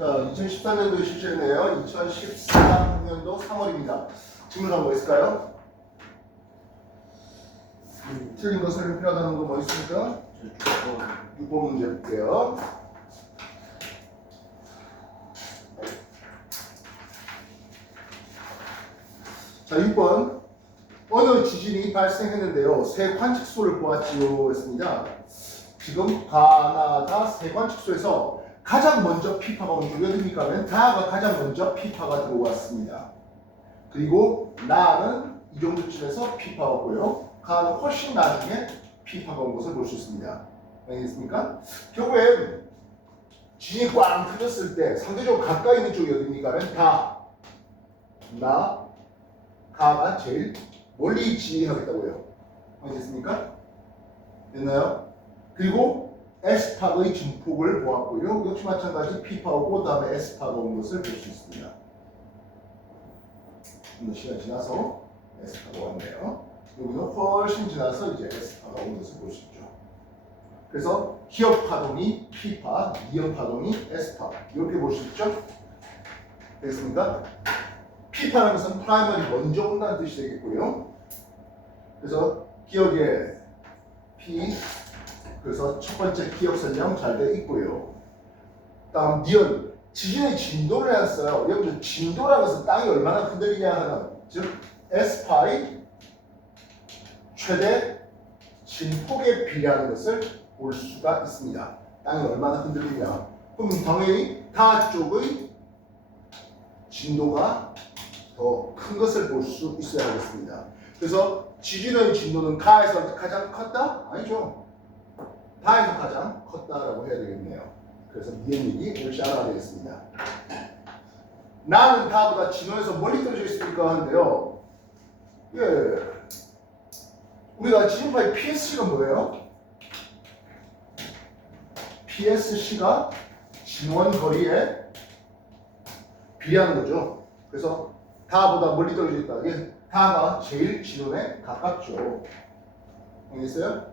자, 2014년도에 실시했네요. 2014년도 3월입니다. 질문은 뭐 있을까요? 틀린 거 설명 필요하다는 거 뭐 있습니까? 6번 문제 볼게요. 자, 6번. 어느 지진이 발생했는데요. 세 관측소를 보았지요. 했습니다. 지금 가나다 세 관측소에서 가장 먼저 피파가 온 쪽이 어딥니까? 하면 다가 가장 먼저 피파가 들어왔습니다. 그리고 나는 이 정도쯤에서 피파가 왔고요. 가는 훨씬 나중에 피파가 온 것을 볼 수 있습니다. 알겠습니까? 결국엔 지진이 꽝 터졌을 때 상대적으로 가까이 있는 쪽이 어딥니까? 하면 다, 나, 가가 제일 멀리 지휘하겠다고요. 알겠습니까? 됐나요? 그리고 S파의 증폭을 보았고요. 역시 마찬가지 P파가 오고 다음에 S파가 온 것을 볼 수 있습니다. 좀 더 시간이 지나서 S파가 왔네요. 여기는 훨씬 지나서 이제 S파가 온 것을 볼 수 있죠. 그래서 기업 파동이 P파, 이형 파동이 S파 이렇게 볼 수 있죠. 됐습니까? P파라는 것은 프라이머리 먼저 온다는 뜻이 되겠고요. 그래서 기억에 P, 그래서 첫 번째 기억 설명 잘 돼 있고요. 다음 니은, 지진의 진도를 해놨어요. 여러분들 진도라는 것은 땅이 얼마나 흔들리냐 하는, 즉 S파의 최대 진폭에 비례하는 것을 볼 수가 있습니다. 땅이 얼마나 흔들리냐. 그럼 당연히 다 쪽의 진도가 더 큰 것을 볼 수 있어야 하겠습니다. 그래서 지진의 진도는 가에서 가장 컸다? 아니죠. 다에서 가장 컸다라고 해야 되겠네요. 그래서 니은이 옳지 않아야 되겠습니다. 나는 다보다 진원에서 멀리 떨어져 있으니까 하는데요. 예. 우리가 지진파의 PSC가 뭐예요? PSC가 진원 거리에 비례하는 거죠. 그래서 다보다 멀리 떨어져 있다. 이게 다가 제일 진원에 가깝죠. 알겠어요?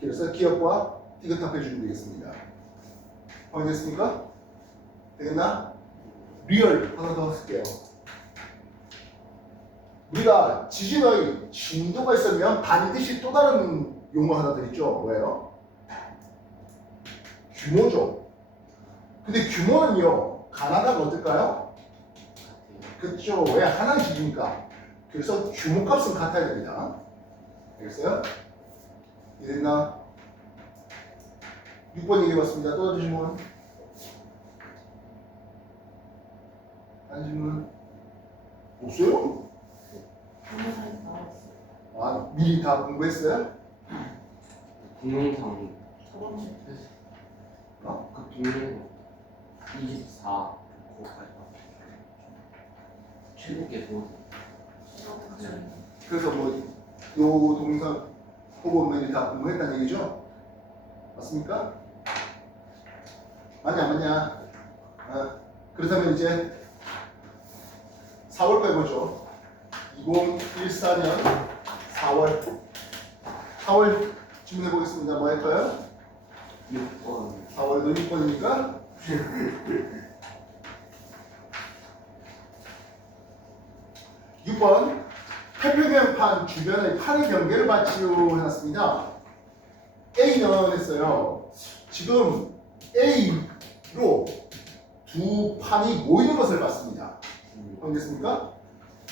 그래서 기억과 티그탑 해주면 되겠습니다. 확인됐습니까? 되겠나? 리얼 하나 더 쓸게요. 우리가 지진의 진도가 있으면 반드시 또 다른 용어 하나 더 있죠. 왜요? 규모죠. 근데 규모는요, 가나다가 어떨까요? 그렇죠. 왜? 하나의 지진이니까. 그래서 규모값은 같아야 됩니다. 알겠어요? 이해됐나? 6번 얘기해봤습니다. 또 다른 질문? 다른 질문? 없어요? 아, 미리 다 공부했어요? 동영상 저번 주 어? 그 동영 24 그거까지 최고께 보고 그래서 뭐, 요 동영상 보고 미리 다 공부했다는 얘기죠? 맞습니까? 맞냐, 안 맞냐? 아, 그렇다면 이제 4월 거 해보죠. 2014년 4월 질문해 보겠습니다. 뭐 할까요? 6번 4월에도 6번이니까 6번 태평양판 주변의 판의 경계를 맞지요 해놨습니다. A는 했어요. 지금 A로 두 판이 모이는 것을 봤습니다. 알겠습니까?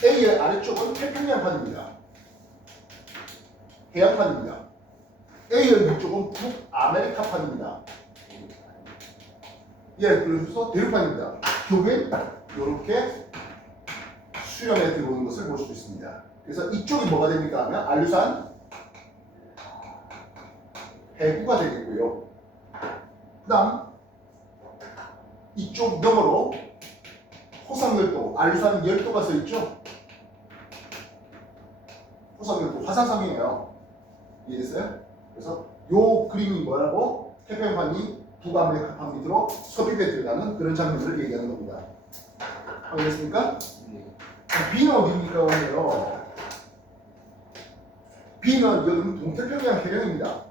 A의 아래쪽은 태평양판입니다. 해양판입니다. A의 위쪽은 북아메리카판입니다. 예, 그래서 대륙판입니다. 결국엔 이렇게 수렴에 들어오는 것을 볼 수 있습니다. 그래서 이쪽이 뭐가 됩니까 하면 안류산 해구가 되겠고요. 그 다음 이쪽 너머로 호상열도, 안류산 열도가 써 있죠? 호상열도, 화산섬이에요. 이해됐어요? 그래서 요 그림이 뭐라고? 태평양판이 북아메리카판 밑으로 섭입에 들어가는 그런 장면을 얘기하는 겁니다. 알겠습니까? B는 어디입니까? 하면요. B는 여기는 동태평양 해령입니다.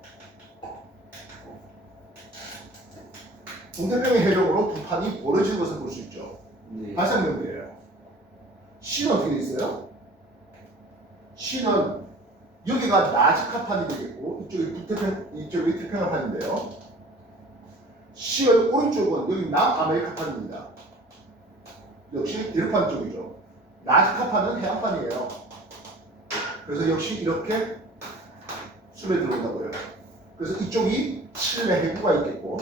동태평의 해력으로 두 판이 벌어지는 것을 볼 수 있죠. 네. 발생경계예요. C는 어떻게 돼 있어요? C는 여기가 나지카판이 되겠고 이쪽이 태평양판인데요. C의 오른쪽은 여기 남아메리카판입니다. 역시 대륙판 쪽이죠. 나지카판은 해안판이에요. 그래서 역시 이렇게 숨에 들어온다고요. 그래서 이쪽이 칠레 해구가 있겠고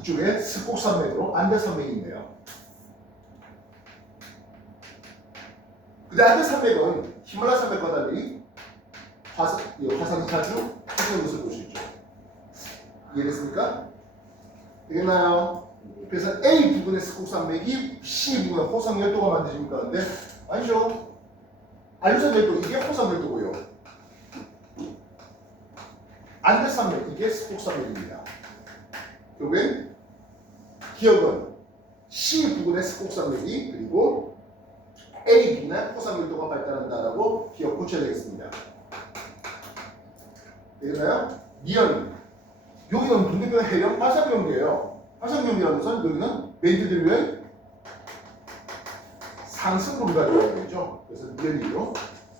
이쪽에 스콕산맥으로 안데산맥이 있네요. 근데 안데산맥은 히말라야 산맥과 달리 화산이 자주 생기는 것을 볼 수 있죠. 이해됐습니까? 되겠나요? 그래서 A 부분의 스콕산맥이 C 부분의 호성열도가 만들어집니까? 근데 아니죠. 알루산열도 이게 호성열도고요. 안데산맥 이게 스콕산맥입니다. 결국엔 기억은 C 부분의 스콕산맥이 그리고 A 부분의 호성열도가 발달한다라고 기억 고쳐야 되겠습니다. 되겠나요? 미연 여기는 동태평양 해령 화산경계예요. 화산경계라는 것은 여기는 멘트들의 상승으로 가져와야 되죠. 그래서 미연이죠.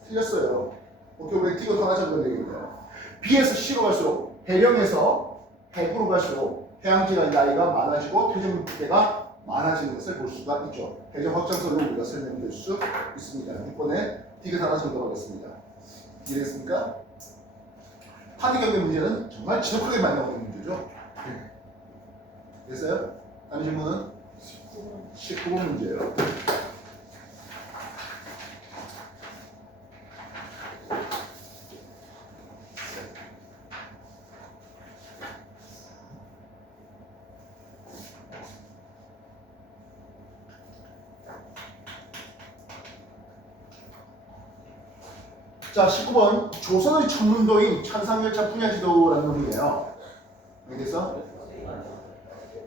틀렸어요. 오케이, 왜 T가 더 하자는 얘기입니다. B에서 C로 갈수록 해령에서 해구로 갈수록 해양지의 나이가 많아지고 퇴적 때가 많아지는 것을 볼 수가 있죠. 해적 확장설로 우리가 설명될 수 있습니다. 6번에 T가 하나 정답하겠습니다. 이해됐습니까? 파리 경계 문제는 정말 지독하게 많이 나오는 문제죠. 됐어요? 다음 질문은 19번 문제예요. 자, 19번 조선의 천문도인 천상열차 분야지도라는 놈이에요. 여기서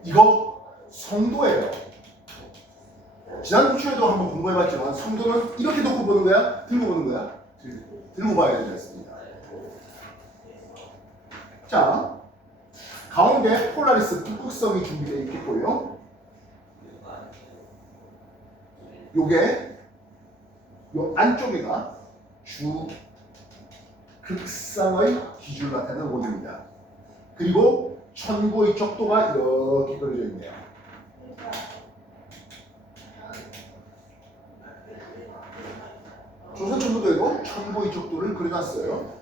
이거 성도예요. 지난 주에도 한번 공부해봤지만 성도는 이렇게 놓고 보는 거야? 들고 보는 거야? 들고 봐야 되겠습니다. 자, 가운데 폴라리스 북극성이 준비되어 있겠고요. 요게 요 안쪽에가 주 극상의 기준을 나타내는 원입니다. 그리고 천고의 적도가 이렇게 그려져 있네요. 조선 천문도에도 천고의 적도를 그려놨어요.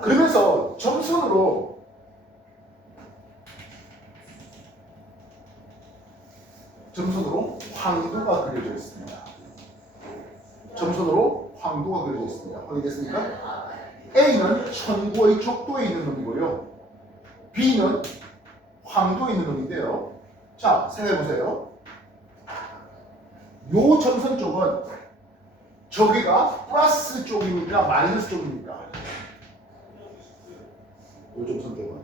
그러면서 점선으로 황도가 그려져 있습니다. 점선으로 황도가 그려져 있습니다. 확인됐습니까? A는 천고의 적도에 있는 놈이고요. B는 황도에 있는 놈인데요. 자, 생각해보세요. 요 점선 쪽은 저기가 플러스 쪽입니까? 마이너스 쪽입니까? 요 점선 쪽은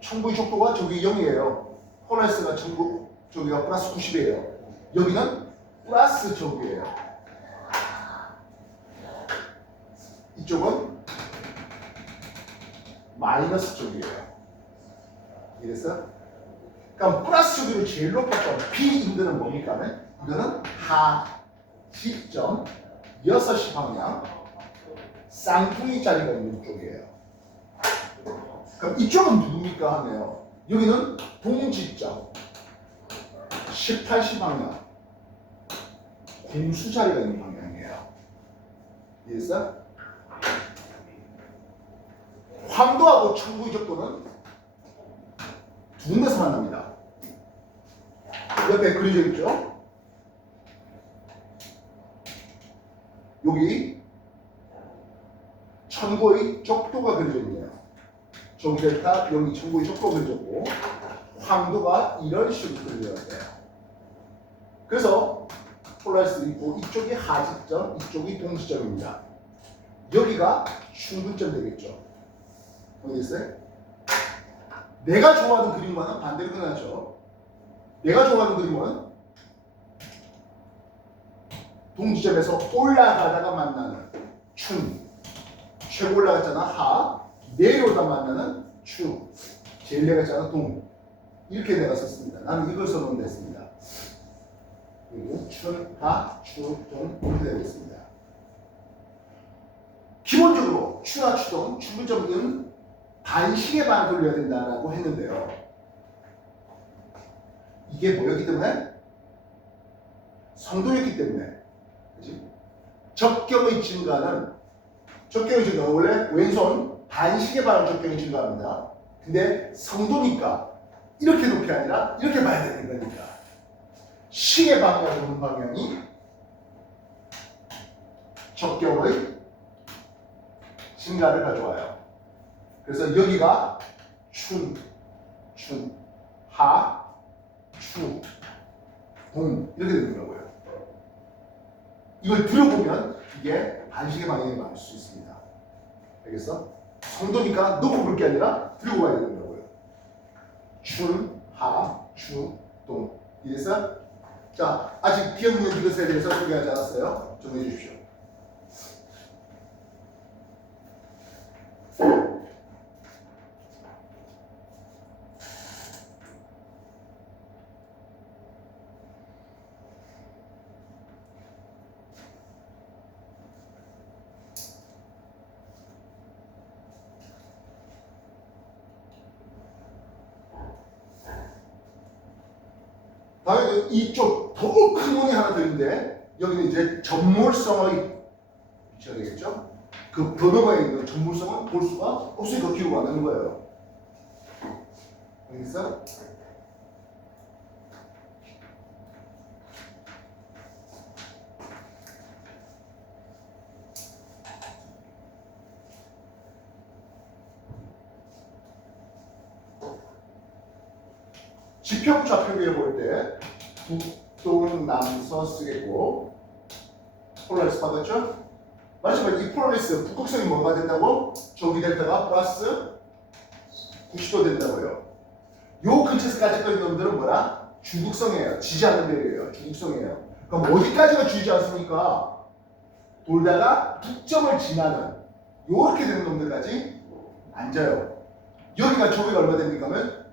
천고의 적도가 저기 0이에요. 폴라리스가 천고, 저기가 플러스 90이에요. 여기는 플러스 쪽이에요. 이쪽은 마이너스 쪽이에요. 이래서 그럼 플러스 쪽으로 제일 높았던 B 인근은 뭡니까? 이거는 하시점 6시 방향 쌍둥이 자리가 있는 쪽이에요. 그럼 이쪽은 누굽니까? 하네요. 여기는 동지점 18시 방향 공수 자리가 있는 방향이에요. 이해했어? 황도하고 천구의 적도는 두 군데서 만납니다. 옆에 그려져 있죠? 여기 천고의 적도가 그려져 있네요. 정델타 여기 천고의 적도가 그려졌고 황도가 이런 식으로 그려져야 돼요. 그래서 폴라리스도 있고 이쪽이 하지점, 이쪽이 동지점입니다. 여기가 중근점 되겠죠. 알겠어요? 내가 좋아하는 그림과는 반대로 끝나죠. 내가 좋아하는 그림은 동지점에서 올라가다가 만나는 최고 올라갔잖아 하, 내려오다 만나는 추, 제일 내려갔잖아 동. 이렇게 내가 썼습니다. 나는 이걸 써놓으면 됐습니다. 그리고 춘, 하, 추, 동 이렇게 되겠습니다. 기본적으로 추나 추동, 추구점은 반시계 반 돌려야 된다라고 했는데요. 이게 뭐였기 때문에? 성동이었기 때문에. 그치? 적경의 증가는 원래 왼손 반시계 반을 적경이 증가합니다. 근데 성도니까 이렇게 놓게 아니라 이렇게 봐야 되는 거니까 시계 방향 오는 방향이 적경의 증가를 가져와요. 그래서 여기가 춘, 하, 추, 동 이렇게 되는 거고요. 이걸 들어보면 이게 반시계 방향이 맞을 수 있습니다. 알겠어? 성도니까 놓고 볼 게 아니라 들고 가야 되는 거고요. 춘, 하, 추, 동 이래서 자 아직 기억 있는 이것에 대해서 소개하지 않았어요. 정리해 주십시오. 다음에 이쪽 더 큰 문이 하나 더 있는데 여기는 이제 전몰성의 위치가 되겠죠? 그 번호가 있는 전몰성은 볼 수가 없으니까 기록을 안 하는 거예요. 알겠어? 지평 좌표기를 볼 때 북동남서 쓰겠고 폴라리스 받았죠? 마지막 이 폴라리스 북극성이 뭐가 된다고? 저기 델타가 플러스 90도 된다고요. 요 근처에서까지 있는 놈들은 뭐라? 중극성이에요. 지지 않는 별이에요. 중극성이에요. 그럼 어디까지가 지지 않습니까? 돌다가 북점을 지나는 요렇게 되는 놈들까지 앉아요. 여기가 저기가 얼마 됩니까? 하면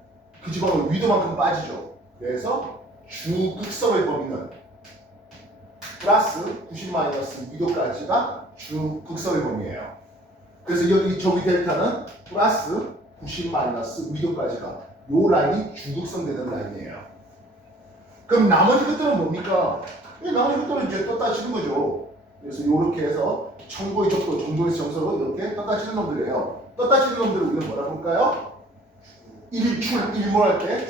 그 지방은 위도만큼 빠지죠. 그래서 주극성의 범위는 플러스 90 마이너스 위도까지가 주극성의 범위예요. 그래서 여기 저기 델타는 플러스 90 마이너스 위도까지가 요 라인이 주극성 되는 라인이에요. 그럼 나머지 것들은 뭡니까? 이 나머지 것들은 이제 떴다 치는 거죠. 그래서 이렇게 해서 청고의 적도, 정도에서 정서로 이렇게 떴다 치는 놈들이에요. 떴다 치는 놈들을 우리는 뭐라 볼까요? 일몰할 때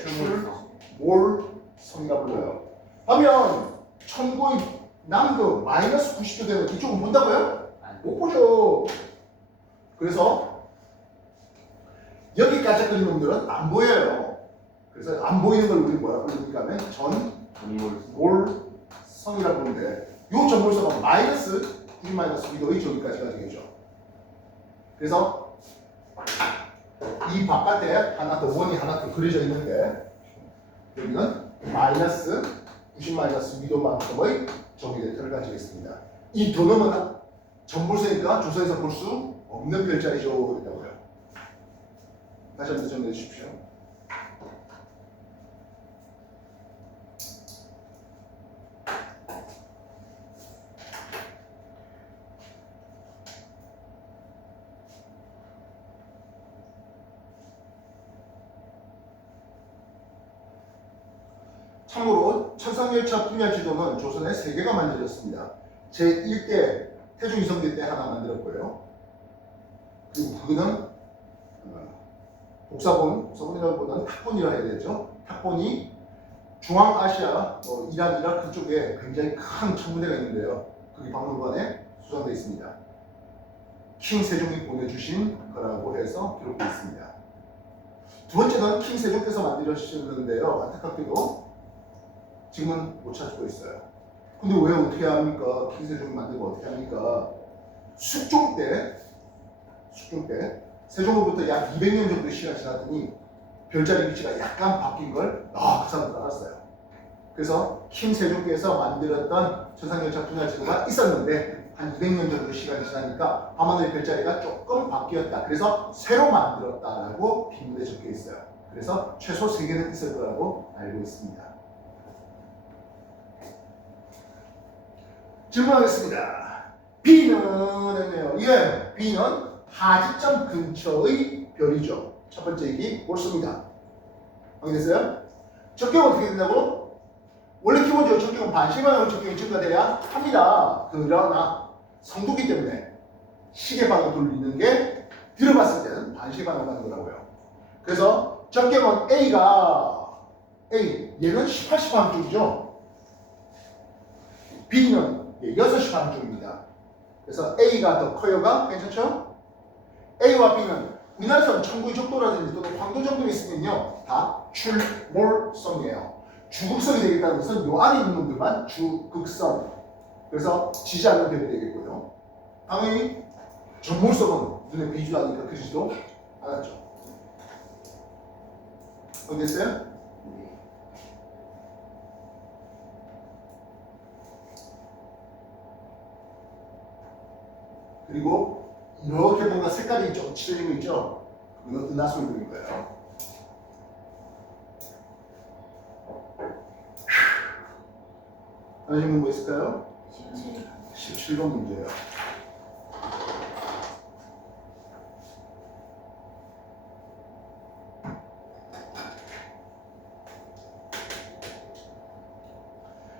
출몰성이라고 불러요. 하면 천고의 남도 마이너스 90도 되는 이쪽은 본다고요? 못 보죠. 그래서 여기까지 그린 놈들은 안 보여요. 그래서 안 보이는 걸 우리 뭐라 부르니까 하면 전몰성이라고 부르는데 이 전몰성은 마이너스 90 마이너스 2도의 저기까지가 되겠죠. 그래서 이 바깥에 하나 더 원이 하나 더 그려져 있는데 여기는 마이너스 90 마이너스 2도만큼의 정의 벡터를 가지고 있습니다. 이 도nom은 전몰성이니까 조선에서 볼 수 없는 별자리죠. 그랬다고요. 다시 한번 정리해 주십시오. 참고로 천상열차 분야 지도는 조선에 3개가 만들어졌습니다. 제1대 태종 이성계 때 하나 만들었고요. 그리고 그거는 복사본이라고 보다는 탁본이라 해야 되죠. 탁본이 중앙아시아, 이란, 이라크 쪽에 굉장히 큰 천문대가 있는데요. 거기 박물관에 수장되어 있습니다. 킹 세종이 보내주신 거라고 해서 기록되어 있습니다. 두 번째는 킹 세종께서 만들어주셨는데요. 안타깝게도 지금은 못 찾고 있어요. 근데 왜 어떻게 합니까? 킹 세종이 만들고 어떻게 합니까? 숙종 때 세종으로부터 약 200년 정도 시간이 지났더니 별자리 위치가 약간 바뀐 걸 그 사람도 알았어요. 그래서 킹 세종께서 만들었던 천상열차 분야 지도가 있었는데 한 200년 정도 시간이 지나니까 밤하늘의 별자리가 조금 바뀌었다. 그래서 새로 만들었다라고 빈문에 적혀 있어요. 그래서 최소 3개는 있을 거라고 알고 있습니다. 질문하겠습니다. B는 했네요. 예, B는 하지점 근처의 별이죠. 첫 번째 얘기 옳습니다. 확인됐어요? 적격은 어떻게 된다고? 원래 기본적으로 적격은 반시방향으로 적격이 증가돼야 합니다. 그러나 성두기 때문에 시계 방향 돌리는 게 들어봤을 때는 반시방향 가는 거라고요. 그래서 적격은 얘는 18시 방향 쪽이죠. B는 6시 방향 쪽입니다. 그래서 A가 더 커요가 괜찮죠? A와 B는 우리나라에서는 청구의 적도라든지 또는 황도 정도가 있으면요 다 출몰성이에요. 주극성이 되겠다는 것은 요 안에 있는 놈들만 주극성. 그래서 지지 않는 별이 되겠고요. 당연히 전몰성은 눈에 비지도 않으니까 그지도 않았죠. 어땠어요? 네. 그리고 이렇게 뭔가 색깔이 좀 칠해지고 있죠? 그건 은하수를 그린 거예요. 다른 질문 뭐 있을까요? 17번 문제예요.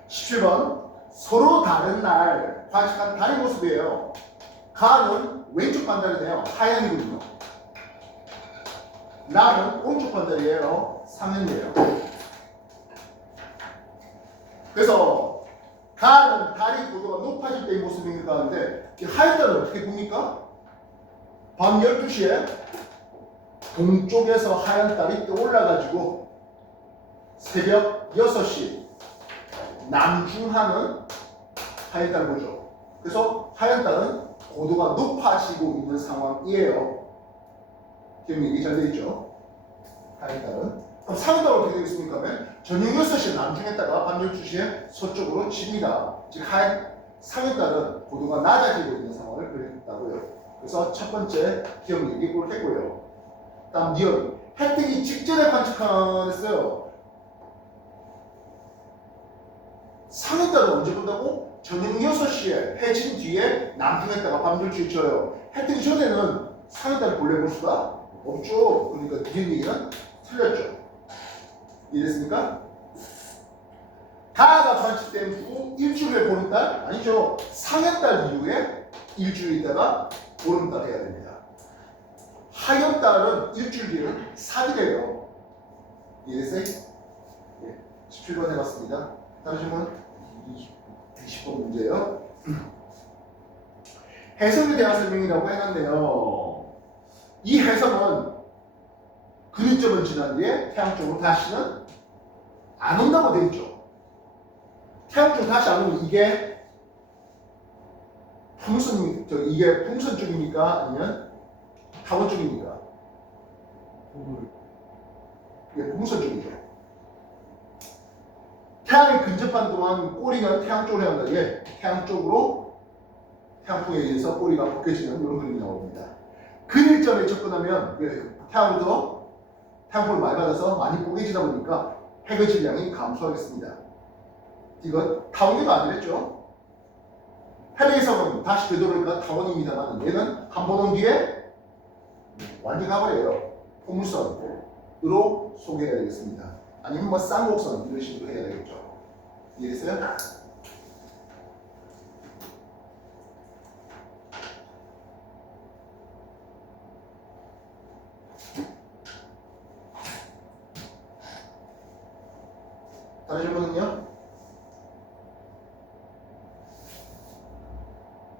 (17번) 서로 다른 날 관측한 달의 모습이에요. 가는 왼쪽 반달이네요. 하얀이거든요. 나는 오른쪽 반달이에요. 상현이에요. 그래서 가는 달이 고도가 높아질 때의 모습입니다 하는데 이 하얀 달은 어떻게 봅니까? 밤 12시에 동쪽에서 하얀 달이 떠올라가지고 새벽 6시 남중하는 하얀 달을 보죠. 그래서 하얀 달은 고도가 높아지고 있는 상황이에요. 지금 얘기 잘 되겠죠? 하얀 달은. 그럼 상현 달은 어떻게 되겠습니까? 저녁 6시에 남중했다가 밤 12시에 서쪽으로 집니다. 즉 상현 달은 고도가 낮아지고 있는 상황을 그렸다고요. 그래서 첫 번째 기억 얘기 꼭 했고요. 다음 니은 해 뜨기 직전에 관측했어요. 상현 달은 언제 본다고? 저녁 6시에 해 진 뒤에 남중했다가 밤 12시에 져요. 해 뜨기 전에는 상현 달을 본래 볼 수가 없죠. 그러니까 니은 얘기는 틀렸죠. 이해됐습니까? 가가 관측된 후 일주일에 보름달? 아니죠. 상현달 이후에 일주일 있다가 보름달 해야 됩니다. 하현달은 일주일 뒤에는 사기래요. 이해됐어요? 네. 17번 해봤습니다. 다른 질문? 20번 문제예요. 해성에 대한 설명이라고 해놨네요. 이 해성은 근위점을 지난 뒤에 태양 쪽으로 다시는 안 온다고 되어 있죠. 태양 쪽으로 다시 안 오면 이게 풍선 쪽입니까? 아니면 타원 쪽입니까? 이게 풍선 쪽이죠. 태양에 근접한 동안 꼬리는 태양 쪽으로 향한다. 예, 태양 쪽으로 태양풍에 의해서 꼬리가 벗겨지는 이런 그림이 나옵니다. 근일점에 접근하면 태양으로부터 태양풍을 많이 받아서 많이 뽀개지다 보니까 핵의 질량이 감소하겠습니다. 이건 타원계도 아니랬죠. 해외에서는 다시 되돌아오니까 타원입니다만 얘는 한 번 온 뒤에 완전 가버려요. 포물선으로 소개해야 되겠습니다. 아니면 뭐 쌍곡선 이런 식으로 해야 되겠죠. 이해됐어요? 다른 질문은요?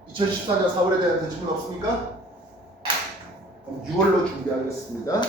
2014년 4월에 대한 질문 없습니까? 그럼 6월로 준비하겠습니다.